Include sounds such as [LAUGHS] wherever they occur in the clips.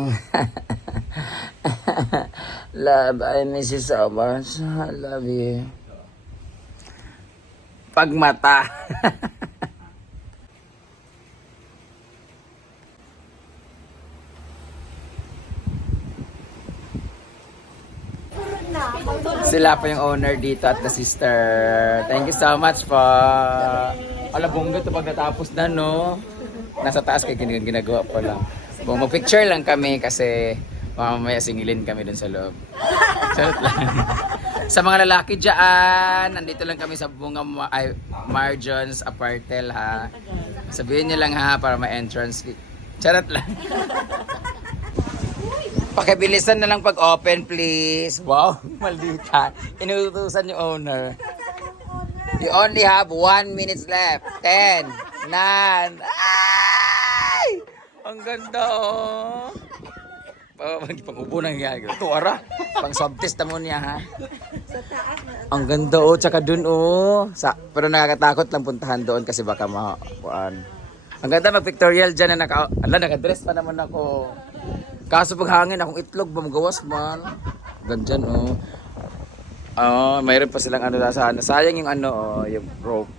[LAUGHS] love, I miss you so much. I love you. Pagmata. [LAUGHS] Sila po yung owner dito at the sister. Thank you so much po. Ala, bongga to pag natapos na, no? Nasa taas kay gin- ginagawa pa lang. Kung mag-picture lang kami kasi mamaya singilin kami dun sa loob. Charot lang. [LAUGHS] sa mga lalaki dyan, nandito lang kami sa Bunga Ma- ay, Marjons Apartel ha. Sabihin niyo lang ha para ma-entrance. Charot lang. [LAUGHS] Pakibilisan na lang pag-open, please. Wow, [LAUGHS] maldita. Inutusan yung owner. You only have one minutes left. Ten, nine. Ay! Ang ganda, oh. Pa- Pang-ubo nang yan. Ito, ara. Pang swab test na mo niya, ha? Ang ganda, oh. Tsaka dun, oh. Sa, pero nakakatakot lang puntahan doon kasi baka ma... kuan. Ang ganda mag-pictorial dyan na naka... Ala, nakadress pa naman ako. Kaso pag hangin, akong itlog, bumagawas man. Gandyan, oh. Oo, mayroon pa silang ano na sana. Sayang yung ano, oh, yung rope.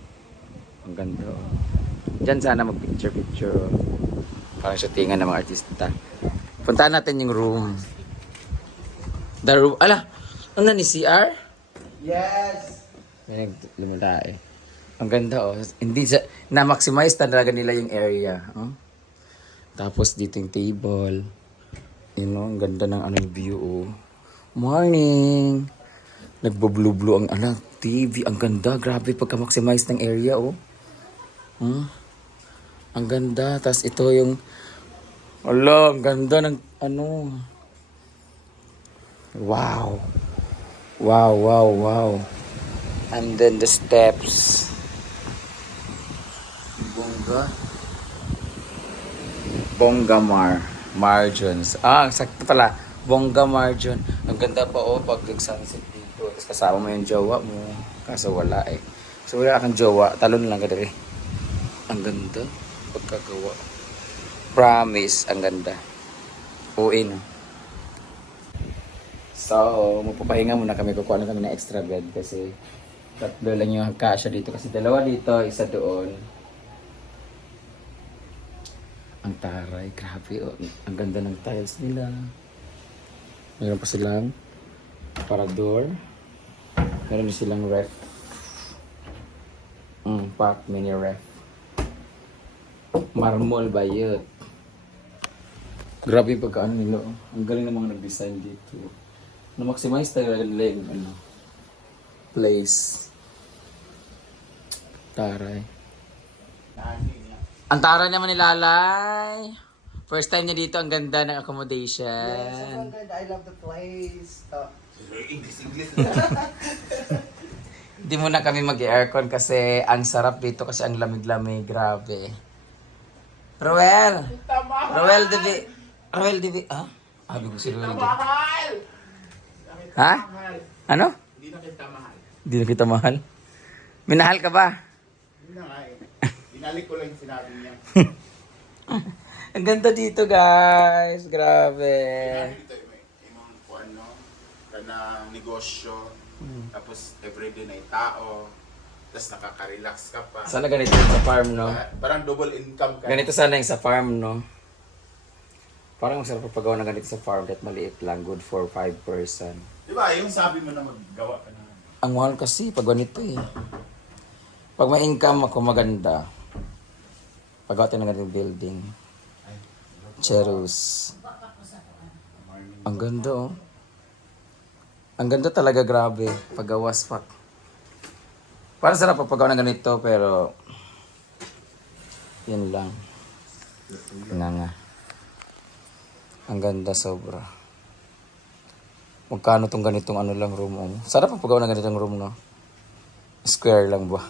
Ang ganda, oh. Diyan sana mag-picture-picture. oh. Parang shootingan ng mga artista. Puntahan natin yung room. The room, ala, ano ni CR? Yes! May lumala eh. Ang ganda oh. Hindi sa, na-maximize talaga nila yung area. Oh. Tapos dito yung table. You know, ang ganda ng anong view oh. Morning! Nagbo-blue-blue ang ano, TV. Ang ganda. Grabe pagka-maximize ng area oh. Hmm? Ang ganda. Tapos ito yung... Ala, ang ganda ng ano. Wow. Wow, wow, wow. And then the steps. Bongga. Bongga Mar. Margins. Ah, sakto pala. Bongga Margin. Ang ganda pa oh pag nag-sunset dito. Tapos kasama mo yung jowa mo. Kaso wala eh. So wala kang jowa. Talon lang ka dali. Ang ganda. Pagkagawa. Promise. Ang ganda. Uwi no. So, magpapahinga muna kami. Kukuha na kami ng extra bed kasi tatlo lang yung kasya dito. Kasi dalawa dito, isa doon. Ang taray, grabe. Oh. Ang ganda ng tiles nila. Meron pa silang parador. Meron silang ref. Mm, pack mini ref. Marmol ba yun? Grabe yung pagkaano nila. oh. Ang galing ng mga nag-design dito. Na-maximize talaga nila yung ano, place. Taray. Ang taray naman ni Lalay. First time niya dito, ang ganda ng accommodation. Yes, ang ganda. I love the place. Uh, Hindi muna kami mag-aircon kasi ang sarap dito kasi ang lamig-lamig. Grabe. Roel! Roel, dibi... Roel, dibi... Ha? Abi ko si Roel. Dibi. Ha? Ano? Hindi na kita mahal. Hindi na kita mahal. Minahal ka ba? Hindi na nga eh. Binalik ko lang yung sinabi niya. [LAUGHS] Ang ganda dito, guys. Grabe. Dito imong kuan no? Kanang negosyo. Tapos everyday na tao. Tapos nakaka-relax ka pa. Sana ganito yung sa farm, no? Pa- Parang double income ka. Ganito sana yung sa farm, no? Parang masarap paggawa ng ganito sa farm kahit maliit lang. Good for five person. Di ba? Yung sabi mo na maggawa ka na. Ang mahal kasi pag ganito eh. Pag may income ako maganda. Pagawa tayo ng ganitong building. Cherus. Ang ganda oh. Ang ganda talaga grabe. Paggawas pa. Parang sarap paggawa ng ganito pero yun lang. Nga nga. Ang ganda sobra. Magkano tong ganitong ano lang room oh. Sarap ang paggawa ng ganitong room no. Square lang ba?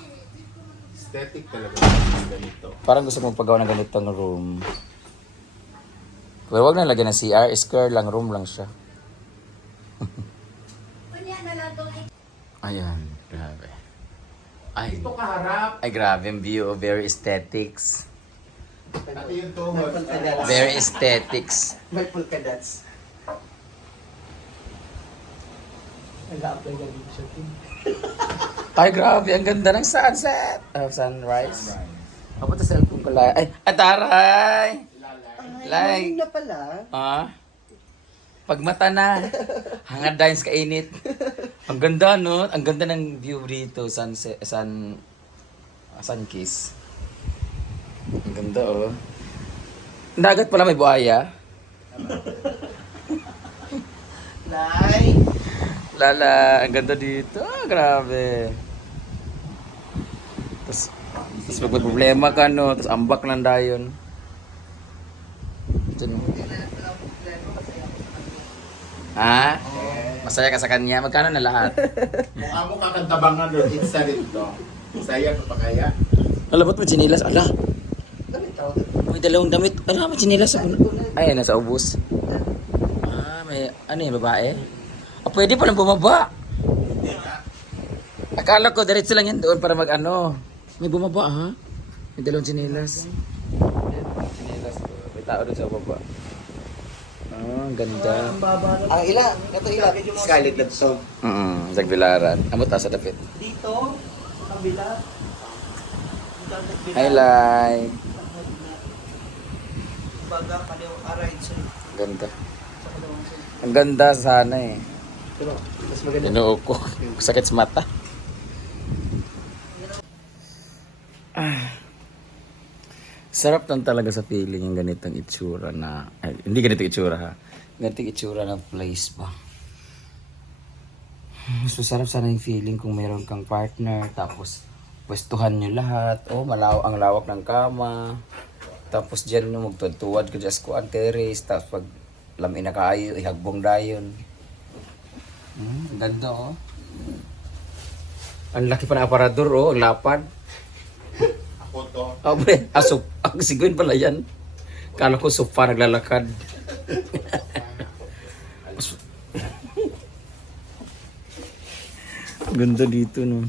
Aesthetic talaga ganito. Parang gusto mong paggawa ng ganitong room. Pero wag na lagyan ng CR, square lang, room lang siya. [LAUGHS] Ayan, grabe. Ay, Ito kaharap. ay grabe ang view, very aesthetics. Pati yung tuhod. Very aesthetics. May polka dots. Nag-a-apply ka dito sa team. [LAUGHS] Ay, grabe. Ang ganda ng sunset. Oh, sunrise. Ako sa cellphone ko lang. Ay, ataray! Like, na pala. ah, pag mata na, [LAUGHS] hangad dahil sa kainit. Ang ganda, no? Ang ganda ng view dito, sunset, sun, sun kiss. Ang ganda, oh. Dagat pala may buhaya. Nay! Lala, ang ganda dito. Ah, grabe. Tapos, tapos pag may problema ka, no? Tapos ambak lang dayon. Dyan. Ha? Masaya ka sa kanya? Magkano na lahat? [LAUGHS] Kung amo kakantabangan doon, it's sa dito. Saya ka pa kaya? Alam mo, may chinilas. Ala, may dalawang damit. Ala, may chinilas. Ay, nasa ubos. Ah, may, ano yung babae? Ah, pwede palang bumaba. Akala ko, diretso lang yan doon para mag ano. May bumaba ha? May dalawang chinilas. Chinilas. May tao doon sa baba. Ah, ang ganda. Ang ila, ito ila. Scarlet na to. Mm Zagbilaran. Amo ta sa dapit. Dito, sa kabila. Like. Baga, kaliw, aray, sa Ganda. Ang ganda sana eh. Mas maganda. Ginoo ko. [LAUGHS] Sakit sa mata. Sarap lang talaga sa feeling yung ganitong itsura na... Ay, hindi ganitong itsura ha. Ganitong itsura ng place ba. Mas masarap sana yung feeling kung meron kang partner. Tapos, pwestuhan nyo lahat. Oh, malaw ang lawak ng kama. Tapos dyan no, magtuwad ko dyan sa kuan terrace. Tapos pag lamin na kaayo, ihagbong dayon. Hmm, ang ganda oh. Ang laki pa ng aparador oh, ang lapad. Ako to. Oh, pre, asop. Ang siguin pala yan. Kala ko sofa naglalakad. Ang [LAUGHS] Ganda dito no.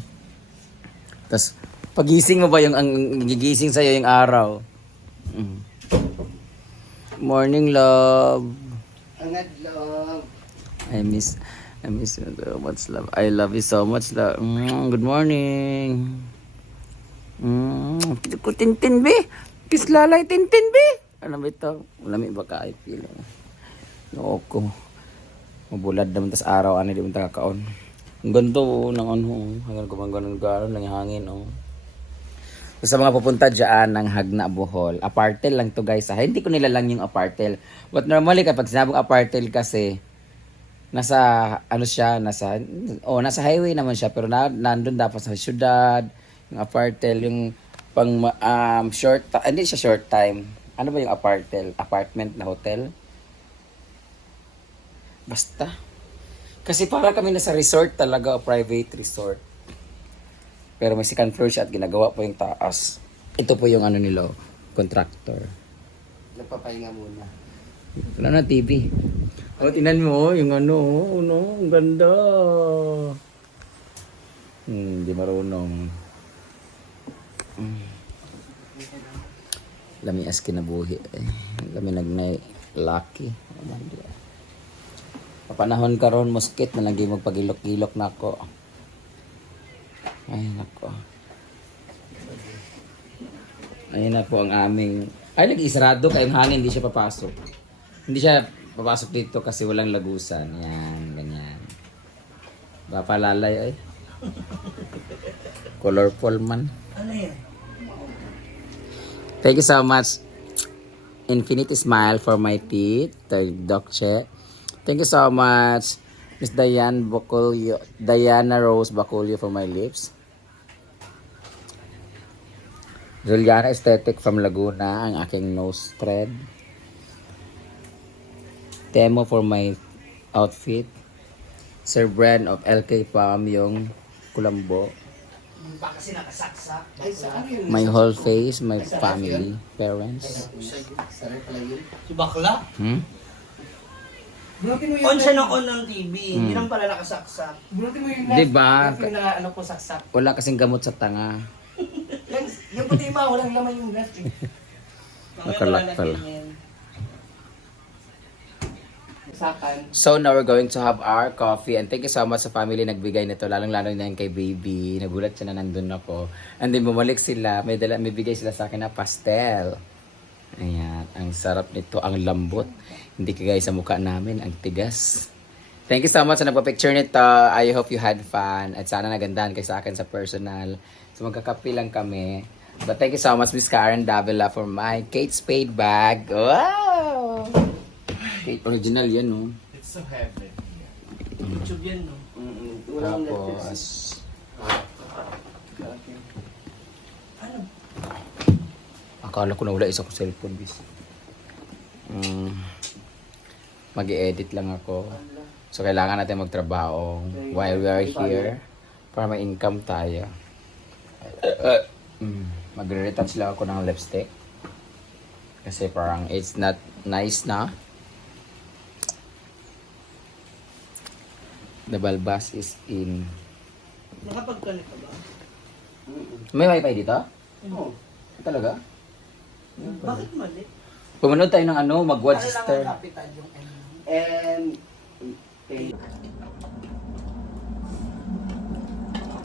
Tapos, pagising mo ba yung ang gigising sa'yo yung araw? Mm. Morning, love. Ang adlong. I miss I miss you so much love. I love you so much love. Mm, good morning. Mm, ko tintin be. Pislalay tintin be. Ano ba ito? Ulami ba ka ay pila. No ko. Mabulad naman tas araw ani di ta kakaon. Ang ganda oh, ng ano, oh. hanggang gumagano gano lang yung hangin oh. Sa mga pupunta dyan ng Hagna Bohol, apartel lang to guys. Ha? Hindi ko nilalang yung apartel. But normally kapag sinabong apartel kasi, nasa ano siya nasa oh nasa highway naman siya pero na, nandun dapat sa syudad apartel yung pang um, short ti- hindi siya short time ano ba yung apartel apartment na hotel basta kasi para kami nasa resort talaga o private resort pero may second floor siya at ginagawa po yung taas ito po yung ano nila oh, contractor Nagpapahinga muna. wala na TV. O, tinan mo, yung ano, oh, no, ang ganda. Hmm, di marunong. Hmm. Lami as kinabuhi. Eh. Lami nagnay lucky. Papanahon karon mosquit na lagi magpagilok-gilok na ako. Ay, nako. Ayun na po ang aming... Ay, nag-isarado kaya yung hangin, hindi siya papasok. Hindi siya papasok dito kasi walang lagusan. Yan, ganyan. Bapalalay ay. Colorful man. Ano yan? Thank you so much. Infinity smile for my teeth. Thank Doc Che. Thank you so much. Miss Diane Bacolio, Diana Rose Bacolio for my lips. Juliana Aesthetic from Laguna, ang aking nose thread. Temo for my outfit. Sir Brand of LK Palm yung kulambo. My whole face, my family, parents. Si Bakla? Hmm? Bunutin mo yun. On siya ng on ng TV. Hindi naman pala nakasaksak. Bunutin mo yung Di ba? Yung na ano ko saksak. Wala kasing gamot sa tanga. Yung, yung puti ma, walang laman yung left eh. Nakalak pala. Sakan. So now we're going to have our coffee and thank you so much sa family nagbigay nito lalong lalo na yung kay baby. Nagulat siya na nandun ako. And then bumalik sila. May dala may bigay sila sa akin na pastel. Ayan ang sarap nito. Ang lambot. Hindi kagaya sa mukha namin. Ang tigas. Thank you so much sa nagpa-picture nito. I hope you had fun. At sana nagandahan kayo sa akin sa personal. So magkakapi lang kami. But thank you so much Miss Karen Davila for my Kate Spade bag. Wow Kate original yan no It's so heavy. YouTube yan, no? Tapos, Ano? akala ko na wala isa ko cellphone, bis. Mm, mag edit lang ako. So, kailangan natin magtrabaho while we are here para may income tayo. Mm, magre-retouch lang ako ng lipstick. Kasi parang it's not nice na. The balbas is in. Nakapag-connect ka ba? May wifi dito? Oo. Talaga? Bakit mali? Pumunod tayo ng ano, mag-watch sister. kapital yung M? And...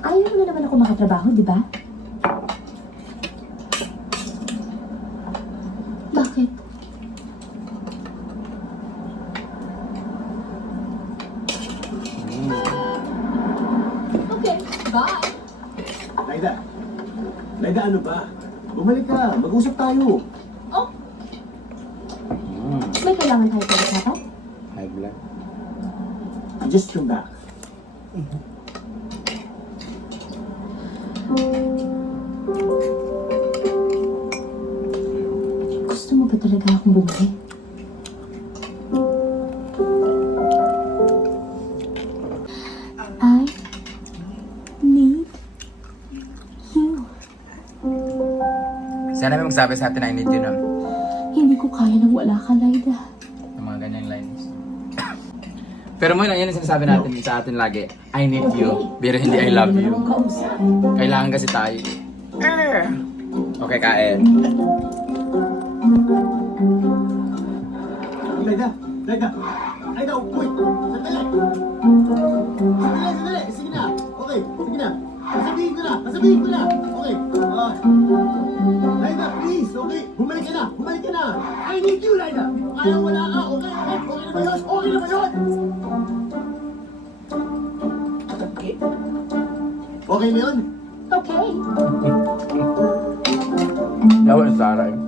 Ayaw mo na naman ako makatrabaho, di ba? Ano ba? Bumalik ka. Mag-usap tayo. Oh, Mm, may kailangan tayo pag-usapan? high blood. I just come back. Gusto mo ba talaga akong bumalik? Sana may magsabi sa atin na I need you na. Hindi ko kaya nang wala ka, Laida. Ng mga ganyang lines. Pero mo yan ang sinasabi natin sa atin lagi. I need you. Pero hindi I love you. Kailangan kasi tayo. Okay, kain. Laida! Laida! Laida, wait! Sandali! Sandali, sandali! Sige na! Okay, sige na! Sasabihin ko na! Sasabihin ko na! Okay. Ah. Bumalik ka na! Bumalik ka na! I need you! Hindi ko kaya wala ka! Okay, okay, okay na ba yun? Okay na ba yun? Okay. Okay na yun? Okay. Dawa ni Sarah